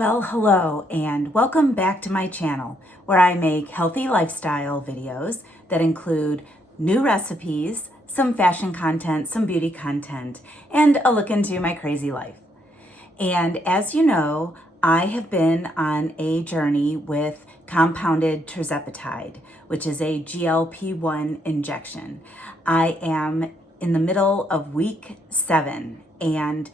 Well, hello and welcome back to my channel where I make healthy lifestyle videos that include new recipes, some fashion content, some beauty content, and a look into my crazy life. And as you know, I have been on a journey with compounded Tirzepatide, which is a GLP-1 injection. I am in the middle of week 7, and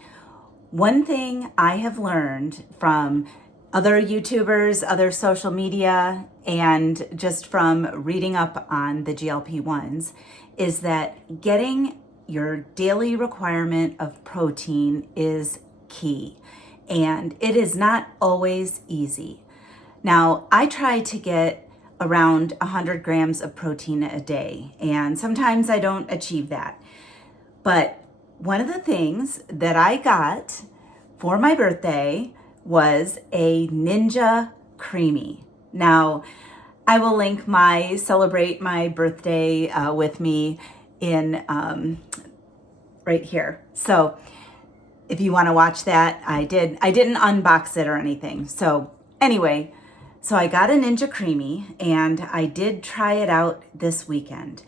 one thing I have learned from other YouTubers, other social media, and just from reading up on the GLP-1s is that getting your daily requirement of protein is key. And it is not always easy. Now, I try to get around 100 grams of protein a day, and sometimes I don't achieve that. But one of the things that I got for my birthday was a Ninja Creami. Now, I will link my Celebrate My Birthday with me in right here. So if you want to watch that, I didn't unbox it or anything. So anyway, so I got a Ninja Creami and I did try it out this weekend.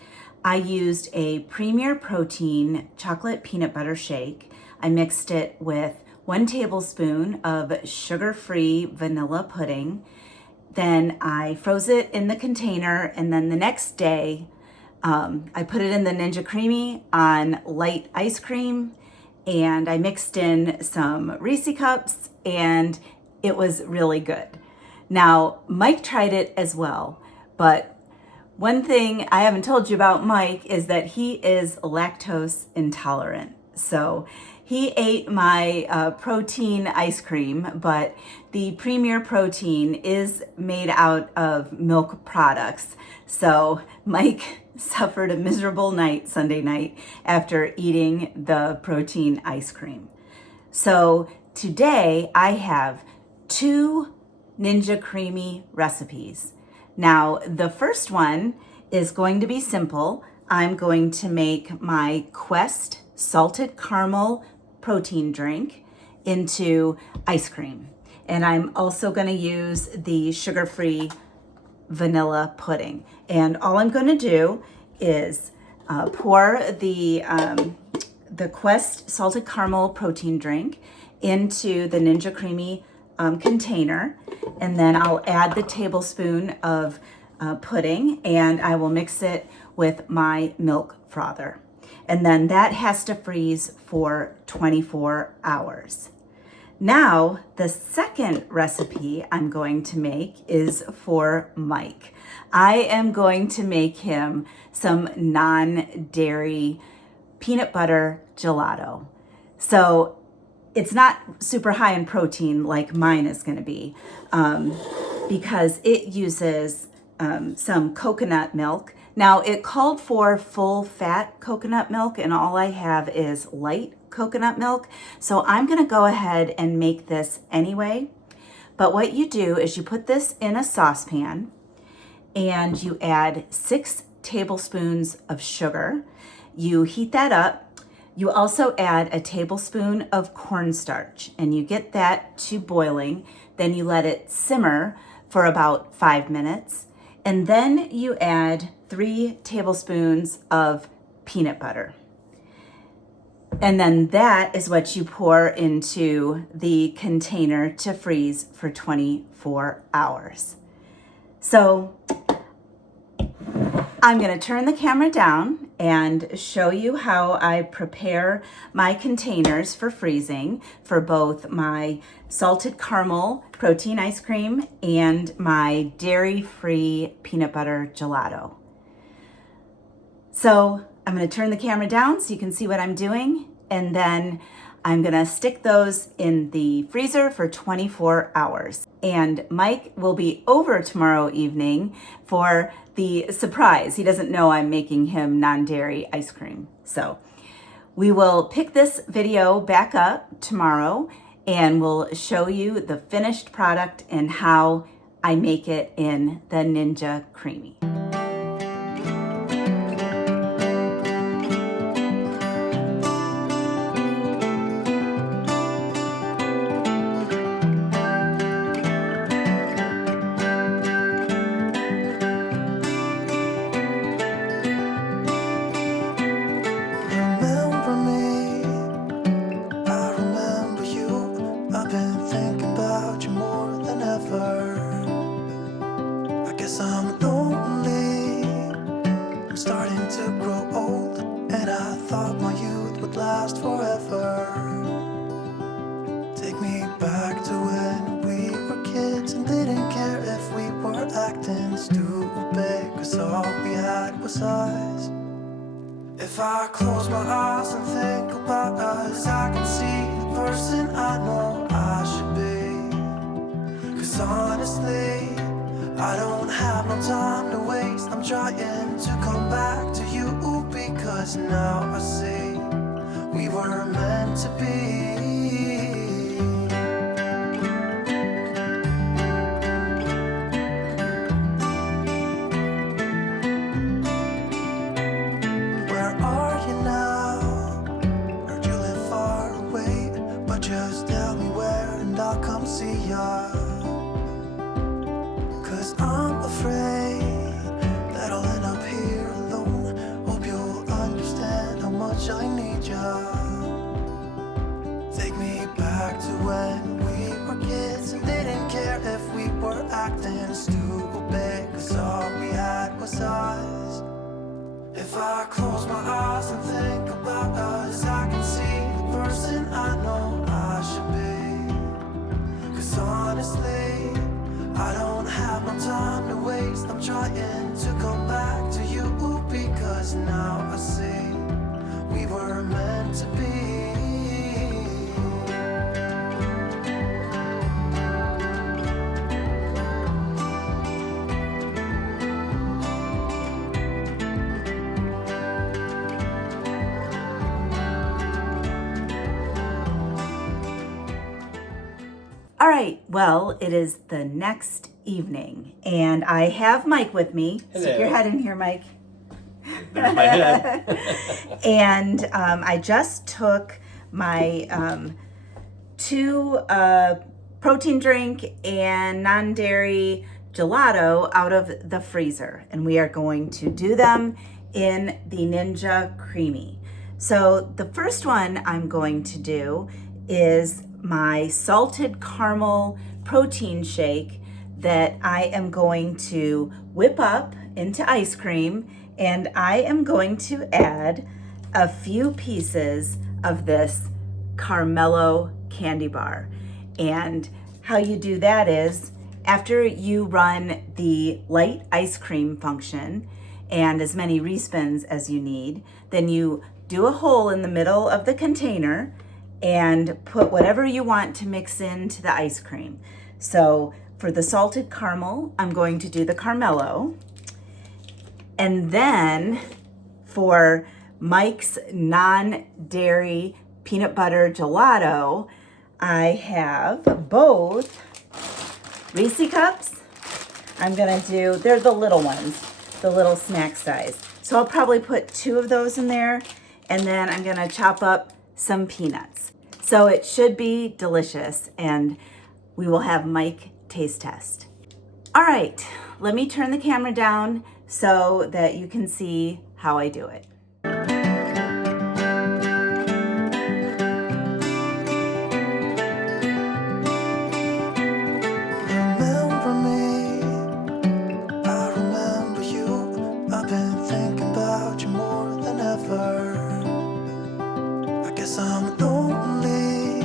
I used a Premier Protein chocolate peanut butter shake. I mixed it with 1 tablespoon of sugar-free vanilla pudding. Then I froze it in the container, and then the next day I put it in the Ninja Creami on light ice cream, and I mixed in some Reese cups, and it was really good. Now, Mike tried it as well, but one thing I haven't told you about Mike is that he is lactose intolerant. So he ate my protein ice cream, but the Premier Protein is made out of milk products. So Mike suffered a miserable night Sunday night after eating the protein ice cream. So today I have 2 Ninja Creami recipes. Now, the first one is going to be simple. I'm going to make my Quest salted caramel protein drink into ice cream. And I'm also going to use the sugar-free vanilla pudding. And all I'm going to do is pour the Quest salted caramel protein drink into the Ninja Creami container, and then I'll add the tablespoon of pudding, and I will mix it with my milk frother. And then that has to freeze for 24 hours. Now, the second recipe I'm going to make is for Mike. I am going to make him some non-dairy peanut butter gelato. So it's not super high in protein like mine is going to be because it uses some coconut milk. Now, it called for full fat coconut milk, and all I have is light coconut milk. So I'm going to go ahead and make this anyway. But what you do is you put this in a saucepan and you add 6 tablespoons of sugar. You heat that up. You also add a tablespoon of cornstarch, and you get that to boiling. Then you let it simmer for about 5 minutes. And then you add 3 tablespoons of peanut butter. And then that is what you pour into the container to freeze for 24 hours. So I'm going to turn the camera down and show you how I prepare my containers for freezing for both my salted caramel protein ice cream and my dairy-free peanut butter gelato. So I'm going to turn the camera down so you can see what I'm doing, and then I'm going to stick those in the freezer for 24 hours. And Mike will be over tomorrow evening for the surprise. He doesn't know I'm making him non-dairy ice cream. So we will pick this video back up tomorrow and we'll show you the finished product and how I make it in the Ninja Creami. to grow old, and I thought my youth would last forever. Take me back to when we were kids and didn't care if we were acting stupid, 'cause all we had was us. If I close my eyes and think about us, I can see the person I know I should be. 'Cause honestly, I don't have no time to waste. I'm trying to come back to you, because now I see we were meant to be. Where are you now? Heard you live far away, but just tell me where and I'll come see ya. 'Cause I'm afraid that I'll end up here alone. Hope you'll understand how much I need ya. Take me back to when we were kids and didn't care if we were acting stupid, 'cause all we had was us. If I close my eyes and think about us, I can see the person I know I should be. 'Cause honestly, I don't have no time to waste. I'm trying to come back to you, because now I see we were meant to be. All right, well, it is the next evening, and I have Mike with me. Hello. Stick your head in here, Mike. There's my head. And I just took my 2 protein drink and non-dairy gelato out of the freezer, and we are going to do them in the Ninja Creami. So the first one I'm going to do is my salted caramel protein shake that I am going to whip up into ice cream, and I am going to add a few pieces of this Caramello candy bar. And how you do that is, after you run the light ice cream function and as many respins as you need, then you do a hole in the middle of the container and put whatever you want to mix into the ice cream. So for the salted caramel, I'm going to do the Caramello. And then for Mike's non-dairy peanut butter gelato, I have both Reese cups. I'm gonna do, they're the little ones, the little snack size. So I'll probably put 2 of those in there, and then I'm gonna chop up some peanuts. So it should be delicious, and we will have Mike taste test. All right, let me turn the camera down so that you can see how I do it. Remember me, I remember you. I've been thinking about you more than ever. I guess I'm lonely,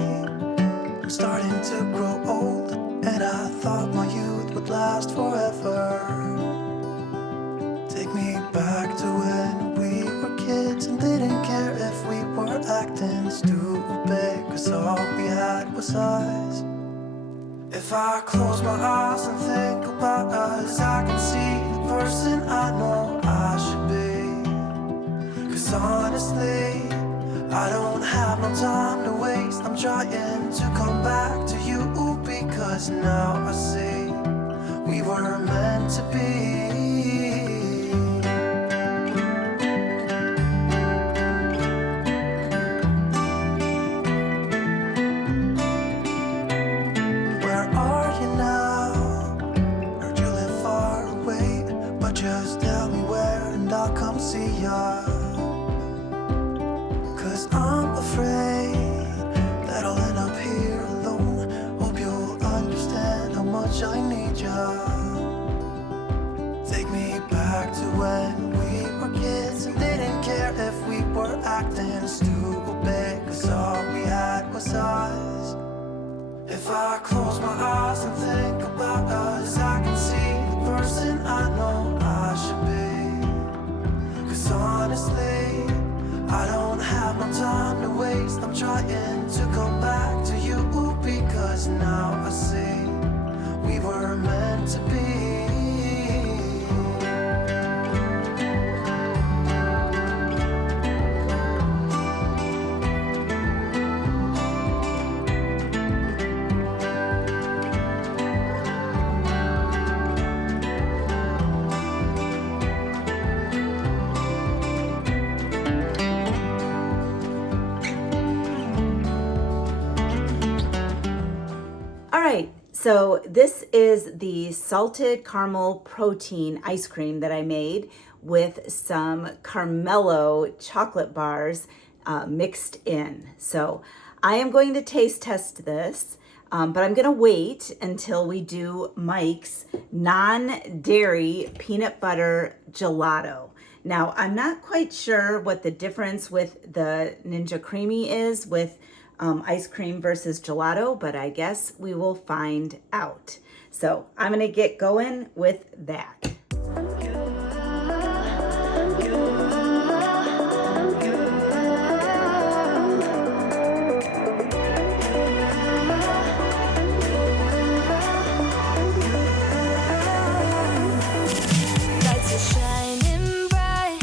I'm starting to grow old, and I thought my youth would last forever. Take me back to when we were kids and didn't care if we were acting stupid, 'cause all we had was us. If I close my eyes and think about us, I can see the person I know I should be. 'Cause honestly, I don't have no time to waste. I'm trying to come back to you, because now I see we were meant to be. Where are you now? Heard you live far away, but just tell me where and I'll come see ya. 'Cause I'm afraid that I'll end up here alone. Hope you'll understand how much I need ya. Take me back to when we were kids and acting stupid, 'cause all we had was us. If I close my eyes and think about us, I can see the person I know I should be. 'Cause honestly, I don't have no time to waste. I'm trying to go back to you, because now I see we were meant to be. All right, so this is the salted caramel protein ice cream that I made with some Carmelo chocolate bars mixed in. So I am going to taste test this, but I'm going to wait until we do Mike's non-dairy peanut butter gelato. Now, I'm not quite sure what the difference with the Ninja Creami is with ice cream versus gelato, but I guess we will find out. So I'm gonna get going with that. Lights are shining bright.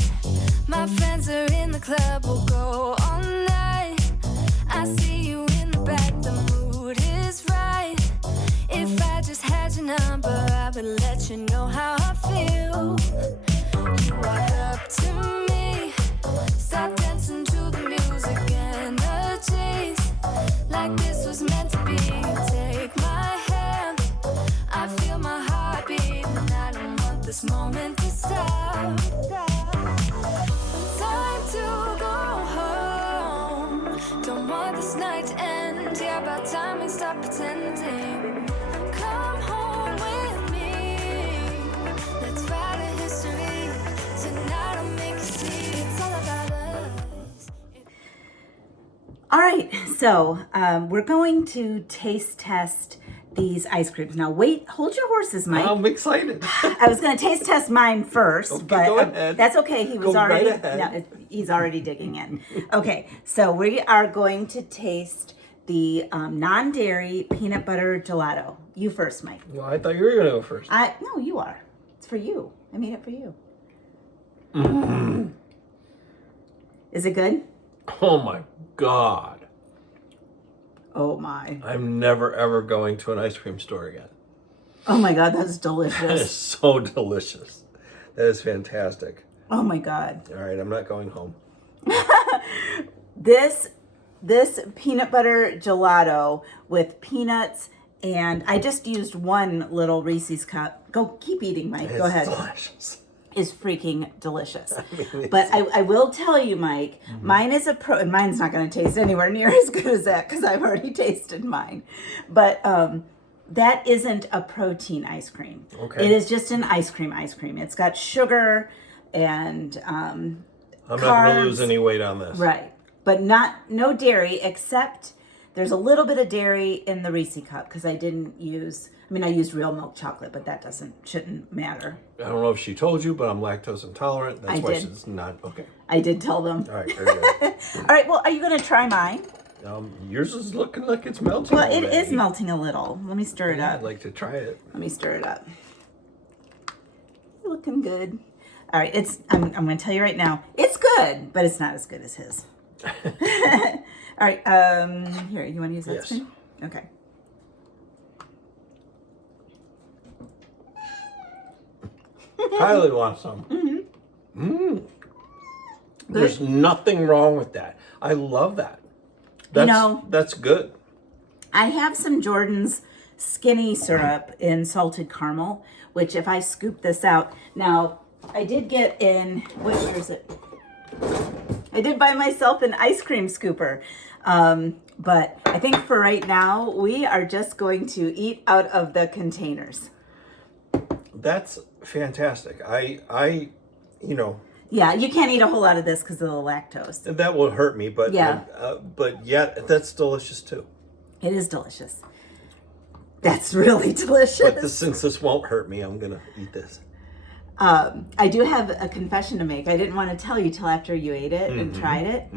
My friends are in the club. We'll go all night. I see you in the back. The mood is right. If I just had your number, I would let you know how I feel. You walk up to me, start dancing to the music, energies like this was meant to be. Take my hand, I feel my heart beat, and I don't want this moment to stop. Time to go home. Don't want this night to end. Yeah, about time we stop pretending. Come home with me. Let's write a history. Tonight I'll make you see it's all about us. All right, so we're going to taste test these ice creams. Now wait, hold your horses, Mike. I'm excited. I was going to taste test mine first, Okay, but go ahead. that's okay. He was Go right already ahead. no, he's already digging in. Okay, so we are going to taste the non-dairy peanut butter gelato. You first, Mike. Well, I thought you were going to go first. No, you are. It's for you. I made it for you. Is it good? Oh my God. Oh my. I'm never ever going to an ice cream store again. Oh my God, that's That is delicious. so delicious. That is fantastic. Oh my God. All right, I'm not going home. This peanut butter gelato with peanuts, and I just used one little Reese's cup. Go keep eating, Mike. Go ahead. It's delicious. Is freaking delicious. But I will tell you, Mike, mine is and mine's not going to taste anywhere near as good as that because I've already tasted mine. But that isn't a protein ice cream. Okay. It is just an ice cream. It's got sugar and I'm not going to lose any weight on this. right, but no dairy, except there's a little bit of dairy in the Reese cup because I used real milk chocolate, but that shouldn't matter. I don't know if she told you, but I'm lactose intolerant. That's I why did. she's not. Okay. I did tell them. All right, very good. All right, well, are you going to try mine? Yours is looking like it's melting. Well, it already. is melting a little. Let me stir it Yeah, up. I'd like to try it. Let me stir it up. Looking good. All right, I'm going to tell you right now, it's good, but it's not as good as his. All right, here, you want to use that Yes. spoon? Okay. Kylie wants some. There's nothing wrong with that. I love that. That's good. I have some Jordan's skinny syrup in salted caramel, which if I scoop this out, now I did get in, where is it? I did buy myself an ice cream scooper. But I think for right now, we are just going to eat out of the containers. That's fantastic. I Yeah, you can't eat a whole lot of this because of the lactose. And that will hurt me, but Yeah. but yet that's delicious too. It is delicious. That's really delicious. But since this won't hurt me, I'm gonna eat this. I do have a confession to make. I didn't want to tell you till after you ate it and tried it.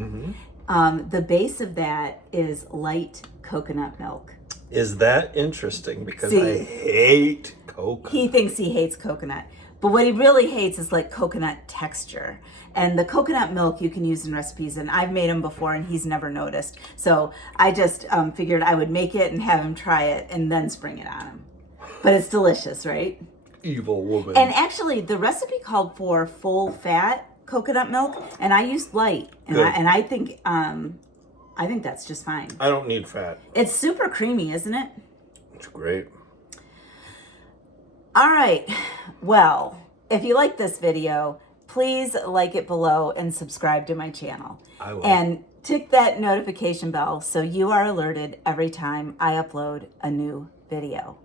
The base of that is light coconut milk. Is that interesting? Because See, I hate coconut. He thinks he hates coconut. But what he really hates is like coconut texture. And the coconut milk you can use in recipes, and I've made them before and he's never noticed. So I just figured I would make it and have him try it and then spring it on him. But it's delicious, right? Evil woman. And actually the recipe called for full fat coconut milk and I used light. And I think that's just fine. I don't need fat. It's super creamy, isn't it? It's great. All right. Well, if you like this video, please like it below and subscribe to my channel. I will. And tick that notification bell so you are alerted every time I upload a new video.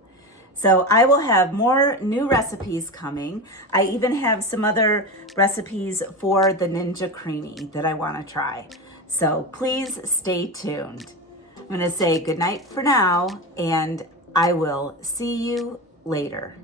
So I will have more new recipes coming. I even have some other recipes for the Ninja Creami that I want to try. So please stay tuned. I'm going to say goodnight for now, and I will see you later.